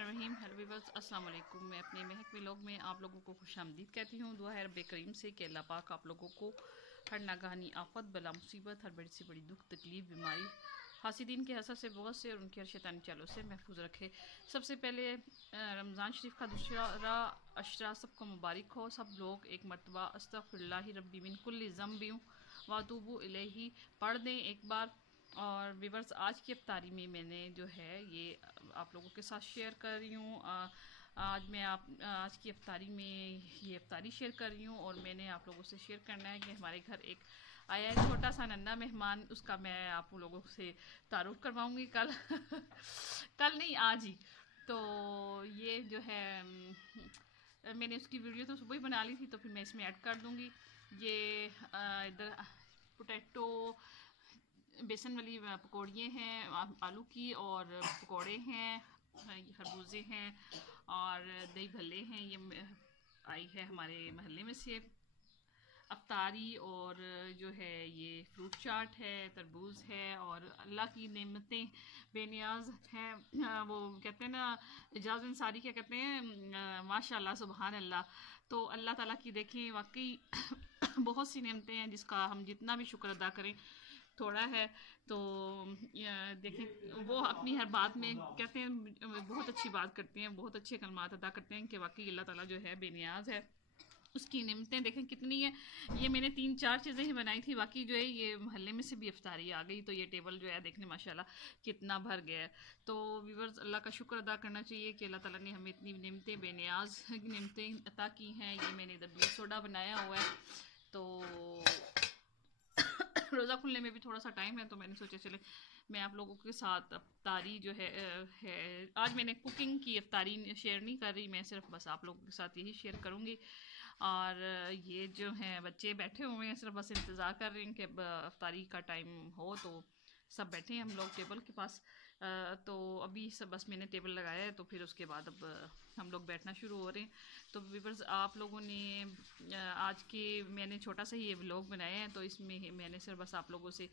बिस्मिल्लाहिर्रहमानिर्रहीम। Hello viewers, अस्सलाम वालेकुम। मैं अपने महक व्लॉग में आप लोगों को खुशामदीद कहती हूँ। दुआ है रब्बे करीम से कि अल्लाह पाक आप लोगों को हर नागहानी आफत, बला, मुसीबत, हर बड़ी से बड़ी दुख, तकलीफ, बीमारी, हासिदीन के हसद से, बहुत से और उनके हर शैतानी चालों से महफूज रखे। सबसे पहले रमज़ान शरीफ का दूसरा अशरा सबको मुबारक हो। सब लोग एक मरतबा अस्तगफिरुल्लाह रब्बी मिन कुल्लि ज़ंबिन व अतूबु इलैहि पढ़ दें एक बार। और वीवर्स, आज की अफ्तारी में मैंने जो है ये आप लोगों के साथ शेयर कर रही हूँ। आज की अफ्तारी में ये अफ्तारी शेयर कर रही हूँ और मैंने आप लोगों से शेयर करना है कि हमारे घर एक आया है छोटा सा नन्हा मेहमान। उसका मैं आप लोगों से तारुफ करवाऊँगी कल कल नहीं, आज ही। तो ये जो है मैंने उसकी वीडियो तो सुबह ही बना ली थी, तो फिर मैं इसमें ऐड कर दूँगी। ये इधर पोटैटो बेसन वाली पकौड़ियाँ हैं आलू की, और पकौड़े हैं, खरबूजे हैं और दही भल्ले हैं। ये आई है हमारे महल्ले में से अफ्तारी। और जो है ये फ्रूट चाट है, तरबूज है और अल्लाह की नेमतें बेनियाज हैं। वो कहते हैं ना, एजाज अंसारी क्या कहते हैं, माशाल्लाह सुबहान अल्लाह। तो अल्लाह ताला की देखें वाकई बहुत सी नेमतें हैं जिसका हम जितना भी शुक्र अदा करें थोड़ा है। तो देखें, वो अपनी हर बात में कहते हैं, बहुत अच्छी बात करते हैं, बहुत अच्छे कलमात अदा करते हैं कि वाकई अल्लाह ताला जो है बेनियाज है। उसकी नेमतें देखें कितनी है। ये मैंने 3-4 चीज़ें ही बनाई थी, बाकी जो है ये मोहल्ले में से भी इफ्तारी आ गई। तो ये टेबल जो है देखने माशाल्लाह कितना भर गया है। तो व्यूअर्स, अल्लाह का शुक्र अदा करना चाहिए कि अल्लाह ताला ने हमें इतनी नेमतें, बेनियाज नेमतें अता की हैं। ये मैंने इधर बीज सोडा बनाया हुआ है। तो रोज़ा खुलने में भी थोड़ा सा टाइम है, तो मैंने सोचा चले मैं आप लोगों के साथ अफ्तारी जो है आज मैंने कुकिंग की अफ्तारी शेयर नहीं कर रही, मैं सिर्फ बस आप लोगों के साथ यही शेयर करूँगी। और ये जो हैं बच्चे बैठे हुए हैं, सिर्फ बस इंतज़ार कर रहे हैं कि अफ्तारी का टाइम हो। तो सब बैठे हैं हम लोग टेबल के पास। तो अभी सब बस मैंने टेबल लगाया है, तो फिर उसके बाद अब हम लोग बैठना शुरू हो रहे हैं। तो व्यूअर्स, आप लोगों ने आज के मैंने छोटा सा ही ये व्लॉग बनाया है, तो इसमें मैंने सिर्फ बस आप लोगों से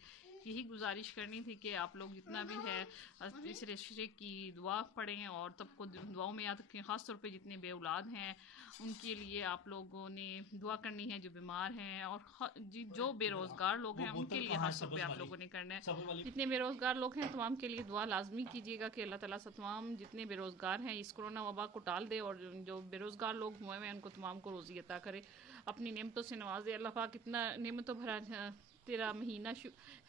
यही गुजारिश करनी थी कि आप लोग जितना भी है इस रिश्ते की दुआ पढ़ें और सबको दुआओं में याद रखें। ख़ास तौर पे जितने बेऔलाद हैं उनके लिए आप लोगों ने दुआ करनी है, जो बीमार हैं और जो बेरोज़गार लोग हैं उनके लिए ख़ास तौर पे आप लोगों ने करना है। जितने बेरोज़गार लोग हैं तमाम के लिए दुआ लाजमी कीजिएगा कि अल्लाह ताला से तमाम जितने बेरोज़गार हैं इस कोरोना वबा को टाल दे, और जो बेरोज़गार लोग हुए हैं उनको तमाम को रोज़ी अता करे, अपनी नेमतों से नवाजे। अल्लाह पाक इतना नेमतों भरा तेरा महीना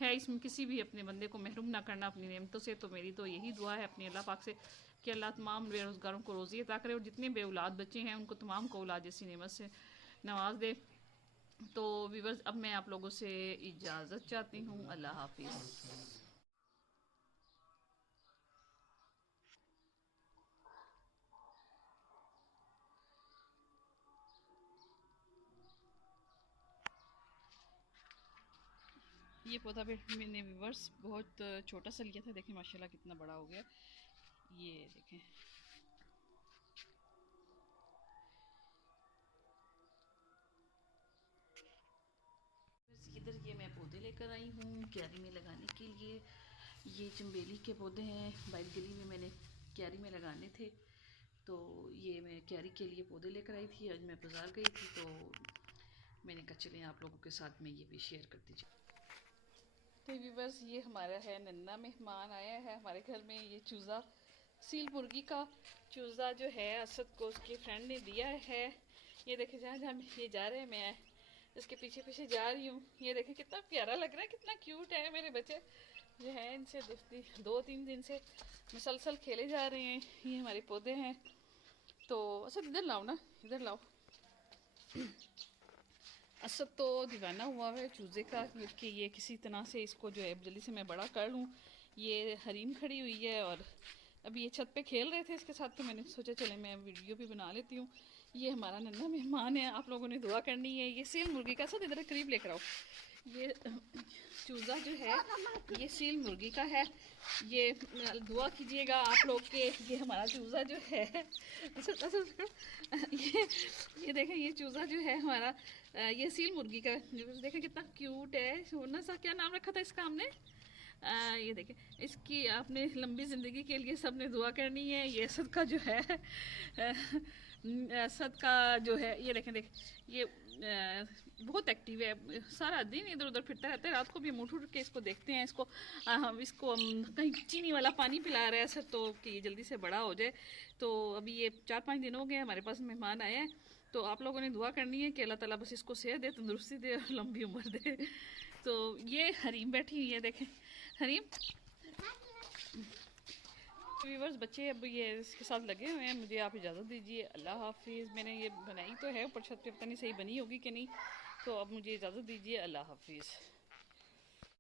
है, इसमें किसी भी अपने बंदे को महरूम ना करना अपनी नेमतों से। तो मेरी तो यही दुआ है अपनी अल्लाह पाक से कि अल्लाह तमाम बेरोज़गारों को रोज़ी अता करे, और जितने बेऔलाद बच्चे हैं उनको तमाम को औलाद जैसी नेमत से नवाज दे। तो व्यूअर्स, अब मैं आप लोगों से इजाज़त चाहती हूँ। अल्लाह हाफिज़। ये पौधा भी मैंने व्यूअर्स बहुत छोटा सा लिया था, देखें माशाल्लाह कितना बड़ा हो गया। ये देखें, इधर ये मैं पौधे लेकर आई हूँ क्यारी में लगाने के लिए। ये चंबेली के पौधे हैं, बाइल गली में मैंने क्यारी में लगाने थे। तो ये मैं क्यारी के लिए पौधे लेकर आई थी। आज मैं बाज़ार गई थी, तो मैंने कहा चलें आप लोगों के साथ मैं ये भी शेयर कर दीजिए। तो व्यूअर्स, ये हमारा है नन्ना मेहमान आया है हमारे घर में। ये चूज़ा, सील मुर्गी का चूज़ा जो है असद को उसके फ्रेंड ने दिया है। ये देखे जहाँ जहाँ ये जा रहे हैं मैं इसके पीछे पीछे जा रही हूँ। ये देखें कितना प्यारा लग रहा है, कितना क्यूट है। मेरे बच्चे जो है इनसे 2-3 दिन से मुसलसल खेले जा रहे हैं। ये हमारे पौधे हैं। तो असद इधर लाओ ना, इधर लाओ। असद तो दीवाना हुआ है चूज़े का कि ये किसी तरह से इसको जो है जल्दी से मैं बड़ा कर लूँ। ये हरीम खड़ी हुई है और अभी ये छत पे खेल रहे थे इसके साथ, तो मैंने सोचा चले मैं वीडियो भी बना लेती हूँ। ये हमारा नन्हा मेहमान है, आप लोगों ने दुआ करनी है। ये सील मुर्गी का, साथ इधर करीब लेकर आओ। ये चूज़ा जो है ये सील मुर्गी का है। ये दुआ कीजिएगा आप लोग के, ये हमारा चूज़ा जो है ये देखें, ये चूज़ा जो है हमारा ये सील मुर्गी का, देखें कितना क्यूट है, सोना सा। क्या नाम रखा था इसका हमने? ये देखें, इसकी आपने लंबी ज़िंदगी के लिए सबने दुआ करनी है। ये असद का जो है असद का जो है, ये देखें ये बहुत एक्टिव है, सारा दिन इधर उधर फिरता रहता है। रात को भी हम उठ के इसको देखते हैं। इसको हम कहीं चीनी वाला पानी पिला रहे हैं असद, तो कि ये जल्दी से बड़ा हो जाए। तो अभी ये 4-5 दिन हो गए हमारे पास मेहमान आए हैं। तो आप लोगों ने दुआ करनी है कि अल्लाह ताला बस इसको सेहत दे, तंदुरुस्ती दे और लंबी उम्र दे। तो ये हरीम बैठी हुई है, देखें हरीम। व्यूवर्स, बच्चे अब ये इसके साथ लगे हुए हैं। मुझे आप इजाज़त दीजिए, अल्लाह हाफिज़। मैंने ये बनाई तो है, ऊपर छत पे पता नहीं सही बनी होगी कि नहीं, तो अब मुझे इजाज़त दीजिए, अल्लाह हाफिज़।